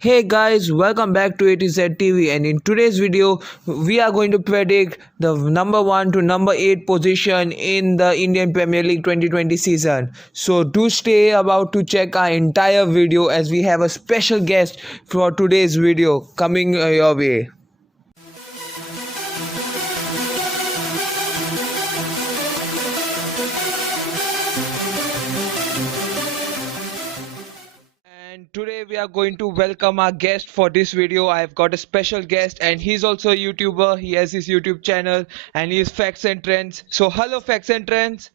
Hey guys, welcome back to ATZ TV, and in today's video we are going to predict the number 1 to number 8 position in the Indian Premier League 2020 season. So do stay about to check our entire video as we have a special guest for today's video coming your way. And today we are going to welcome our guest for this video. I have got a special guest and he's also a YouTuber. He has his YouTube channel and he is Facts and Trends. So hello Facts and Trends.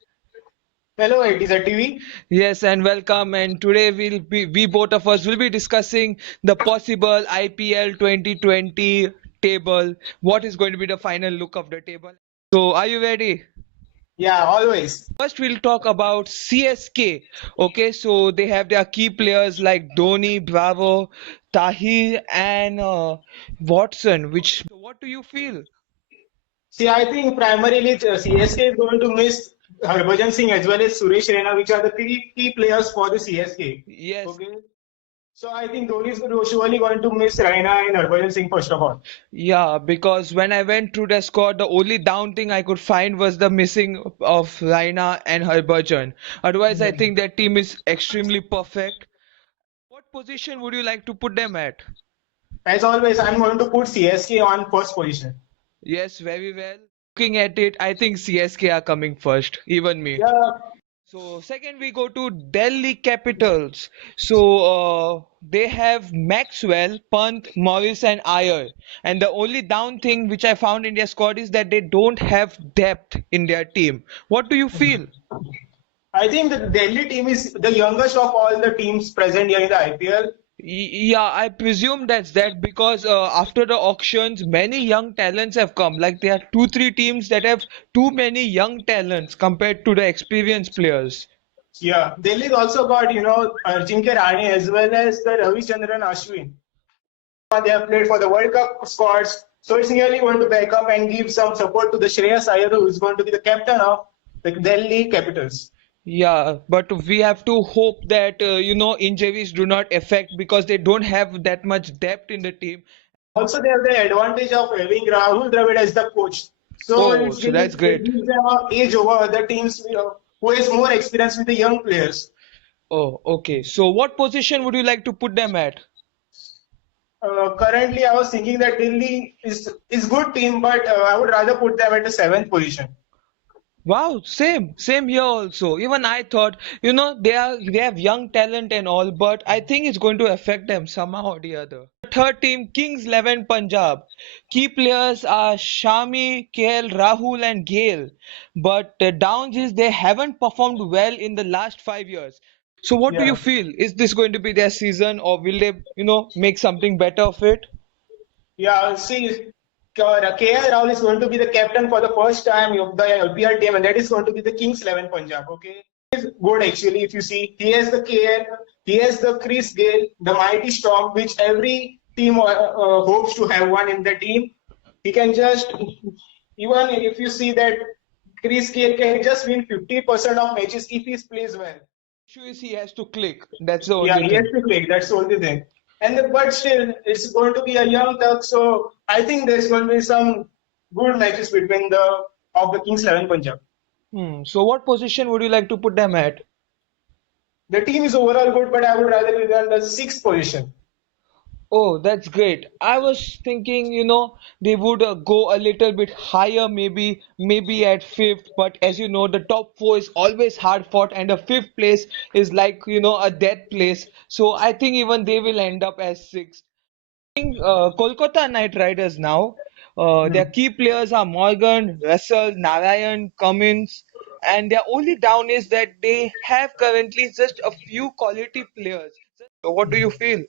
Hello, it is a TV. Yes, and welcome. And today we both of us will be discussing the possible IPL 2020 table. What is going to be the final look of the table? So, are you ready? Yeah, always. First, we'll talk about CSK. Okay, so they have their key players like Dhoni, Bravo, Tahir, and Watson. What do you feel? See, I think primarily CSK is going to miss Harbhajan Singh as well as Suresh Raina, which are the three key players for the CSK. Yes. Okay. So I think Dhoni is surely going to miss Raina and Harbhajan Singh first of all. Yeah, because when I went through the squad, the only down thing I could find was the missing of Raina and Harbhajan. Otherwise, I think that team is extremely perfect. What position would you like to put them at? As always, I'm going to put CSK on first position. Yes, very well. Looking at it, I think CSK are coming first, even me. Yeah, So second we go to Delhi Capitals. So they have Maxwell, Pant, Morris and Iyer. And the only down thing which I found in their squad is that they don't have depth in their team. What do you feel? I think the Delhi team is the youngest of all the teams present here in the IPL. Yeah, I presume that's that because after the auctions, many young talents have come. Like there are two, three teams that have too many young talents compared to the experienced players. Yeah, Delhi's also got, Ajinkya Rahane as well as the Ravichandran Ashwin. They have played for the World Cup squads. So it's nearly going to back up and give some support to the Shreyas Iyer, who is going to be the captain of the Delhi Capitals. Yeah, but we have to hope that injuries do not affect because they don't have that much depth in the team. Also, they have the advantage of having Rahul Dravid as the coach. So Oh, so that's it great. gives them an edge over other teams, who has more experience with the young players. Oh, okay. So what position would you like to put them at? Currently, I was thinking that Delhi is good team, but I would rather put them at the seventh position. Wow, same here also. Even I thought, they have young talent and all, but I think it's going to affect them somehow or the other. Third team, Kings 11 Punjab. Key players are Shami, KL, Rahul, and Gale. But the downs is they haven't performed well in the last 5 years. So what do you Yeah. feel? Is this going to be their season, or will they, make something better of it? Yeah, see, KL Rahul is going to be the captain for the first time of the IPL team, and that is going to be the Kings 11 Punjab. Okay, it's good actually. If you see, he has the KL, he has the Chris Gale, the mighty storm, which every team hopes to have one in the team. He can just, even if you see that Chris Gale can just win 50% of matches if he plays well. Issue is he has to click. That's the Yeah, only he has thing. to play. That's the only thing. But still, it's going to be a young duck. So I think there's going to be some good matches between the Kings 11 Punjab. So what position would you like to put them at? The team is overall good, but I would rather be on the sixth position. Oh, that's great. I was thinking, they would go a little bit higher, maybe at fifth. But as you know, the top four is always hard fought, and the fifth place is like, a death place. So I think even they will end up as sixth. Kolkata Knight Riders now. Their Hmm. key players are Morgan, Russell, Narayan, Cummins, and their only down is that they have currently just a few quality players. So what do you feel?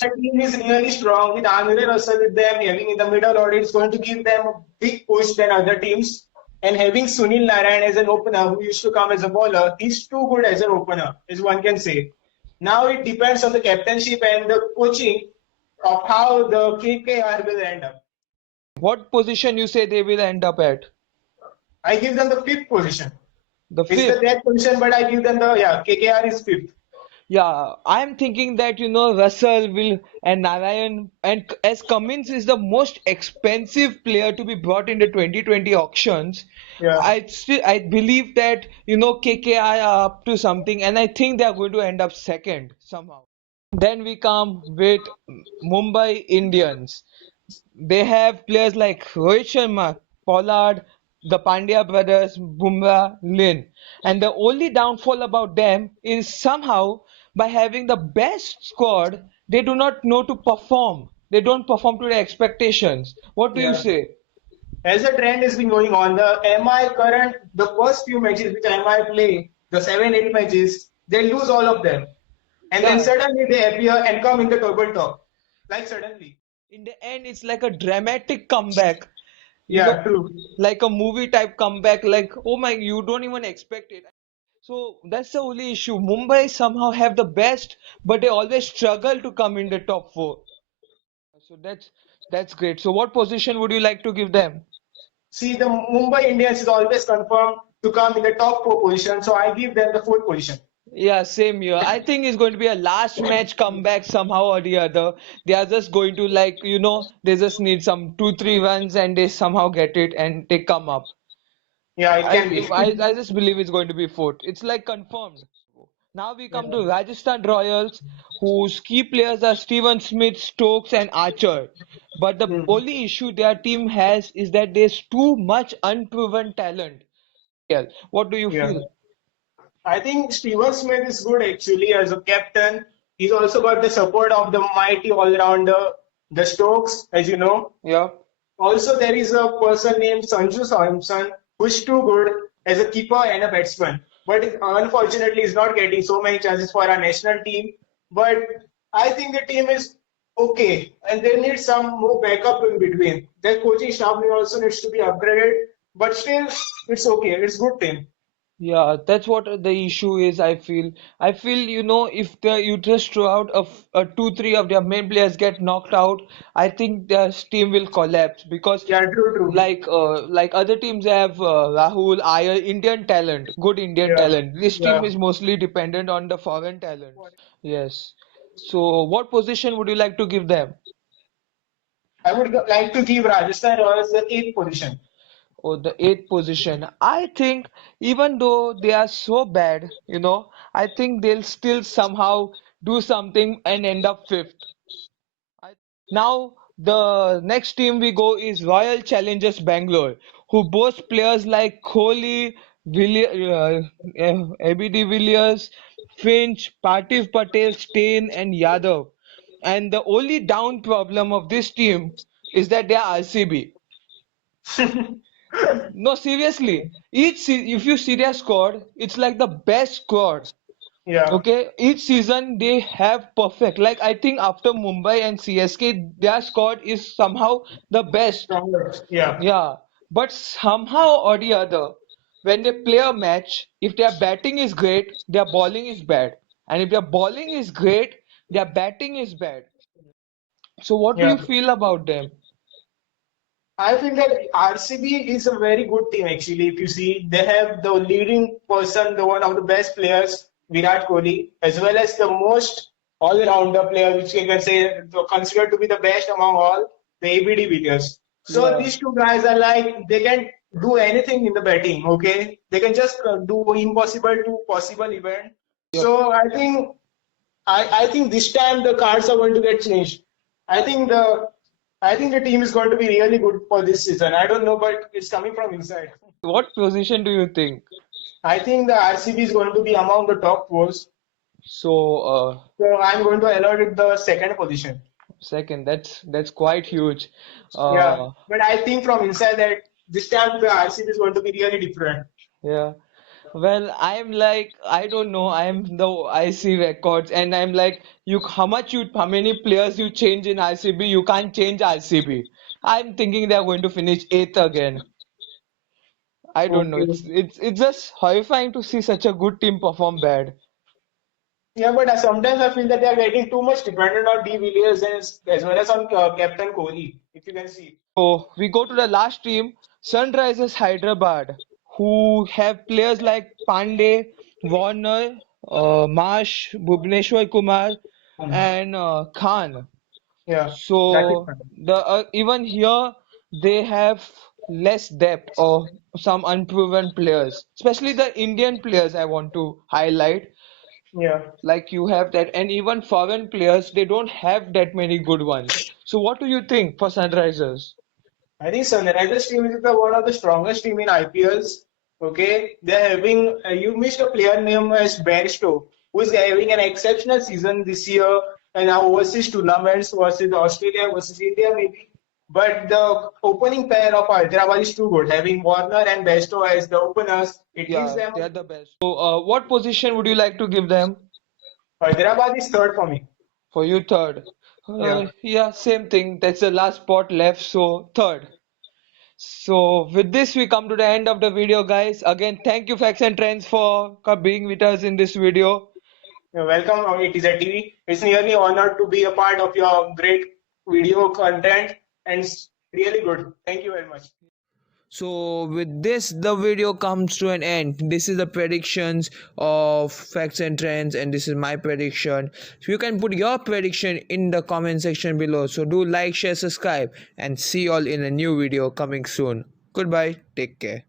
The team is really strong with Andre Russell with them having in the middle order. It's going to give them a big push than other teams. And having Sunil Narayan as an opener who used to come as a bowler, he's too good as an opener, as one can say. Now it depends on the captainship and the coaching of how the KKR will end up. What position you say they will end up at? I give them the fifth position. The It's the fifth. death position, but I give them the KKR is fifth. Yeah, I'm thinking that Russell will and Narayan and as Cummins is the most expensive player to be brought in the 2020 auctions, Yeah. I believe that KKI are up to something and I think they are going to end up second somehow. Then we come with Mumbai Indians. They have players like Rohit Sharma, Pollard, the Pandya brothers, Bumrah, Lin. And the only downfall about them is somehow by having the best squad, they do not know to perform. They don't perform to their expectations. What do you Yeah. say? As the trend has been going on, the MI current, the first few matches which MI play, the 7, 8 matches, they lose all of them. And then Yeah, suddenly they appear and come in the table top. Like suddenly. in the end, it's like a dramatic comeback, you know, Yeah, true. like a movie type comeback. Like, oh my, you don't even expect it. So that's the only issue. Mumbai somehow have the best, but they always struggle to come in the top four. So that's great. So what position would you like to give them? See, the Mumbai Indians is always confirmed to come in the top four position, so I give them the fourth position. Yeah, same here. I think it's going to be a last match comeback somehow or the other. They are just going to they just need some 2, 3 runs and they somehow get it and they come up. Yeah, it I can be. I just believe it's going to be fourth. It's like confirmed. Now we Yeah. come to Rajasthan Royals, whose key players are Steven Smith, Stokes, and Archer. But the Hmm. only issue their team has is that there's too much unproven talent. Yeah. What do you Yeah. feel? I think Steven Smith is good actually as a captain. He's also got the support of the mighty all-rounder, the Stokes, as you know. Yeah. Also, there is a person named Sanju Samson who's too good as a keeper and a batsman. But unfortunately, he's not getting so many chances for our national team. But I think the team is okay, and they need some more backup in between. Their coaching staff also needs to be upgraded. But still, it's okay. It's good team. Yeah, that's what the issue is, I feel. I feel, if you just throw out a 2, 3 of their main players get knocked out, I think their team will collapse because Yeah, true, true. like other teams have Rahul, Iyer, Indian talent, good Indian Yeah, talent. This team yeah. is mostly dependent on the foreign talents. Yes. So what position would you like to give them? I would like to give Rajasthan Royals the eighth position. Or the eighth position. I think even though they are so bad, I think they'll still somehow do something and end up fifth. Now, the next team we go is Royal Challengers Bangalore, who boasts players like Kohli, AB de Villiers, Finch, Partiv Patel, Stein, and Yadav. And the only down problem of this team is that they are RCB. No, seriously. If you see their squad, it's like the best squad. Yeah, Okay, each season they have perfect. Like I think after Mumbai and CSK, their squad is somehow the best. stronger. Yeah, Yeah, but somehow or the other, when they play a match, if their batting is great, their bowling is bad, and if their bowling is great, their batting is bad. So what do yeah. you feel about them? I feel that RCB is a very good team actually. If you see, they have the leading person, the one of the best players, Virat Kohli, as well as the most all-rounder player, which you can say considered to be the best among all, the ABD Villiers. So Yeah. these two guys are like they can do anything in the batting. Okay, they can just do impossible to possible event. Yep. So I think this time the cards are going to get changed. I think the I think the team is going to be really good for this season. I don't know, but it's coming from inside. What position do you think? I think the RCB is going to be among the top fours. So, So I'm going to allot it the second position. second, that's quite huge. Yeah, Uh, but I think from inside that this time the RCB is going to be really different. yeah. Well, I'm like, I don't know. I'm the IC records, and I'm like, how many players you change in RCB? You can't change RCB. I'm thinking they're going to finish eighth again. I don't know. Okay. It's just horrifying to see such a good team perform bad. Yeah, but sometimes I feel that they are getting too much dependent on D. Villiers and as well as on Captain Kohli, if you can see. So we go to the last team, Sunrisers Hyderabad, who have players like Pandey, Warner, Marsh, Bhuvneshwar Kumar, and Khan. Yeah, that is So fine. the even here they have less depth or some unproven players, especially the Indian players I want to highlight. Yeah. Like you have that, and even foreign players, they don't have that many good ones. So what do you think for Sunrisers? I think Sunrisers team is one of the strongest team in IPLs. Okay, they're having you missed a player name as Bairstow, who is having an exceptional season this year and our overseas tournaments versus Australia versus India maybe. But the opening pair of Hyderabad is too good. Having Warner and Bairstow as the openers, it gives Yeah, them. they are the best. So what position would you like to give them? Hyderabad is third for me. For you, third. Yeah. Yeah, same thing. That's the last spot left, so third. So with this, we come to the end of the video, guys. Again, thank you, Facts and Trends, for being with us in this video. You're welcome, it is a TV. It's nearly honored to be a part of your great video content and it's really good. Thank you very much. So with this, the video comes to an end. This is the predictions of Facts and Trends, and this is my prediction. So you can put your prediction in the comment section below. So do like, share, subscribe, and see you all in a new video coming soon. Goodbye. Take care.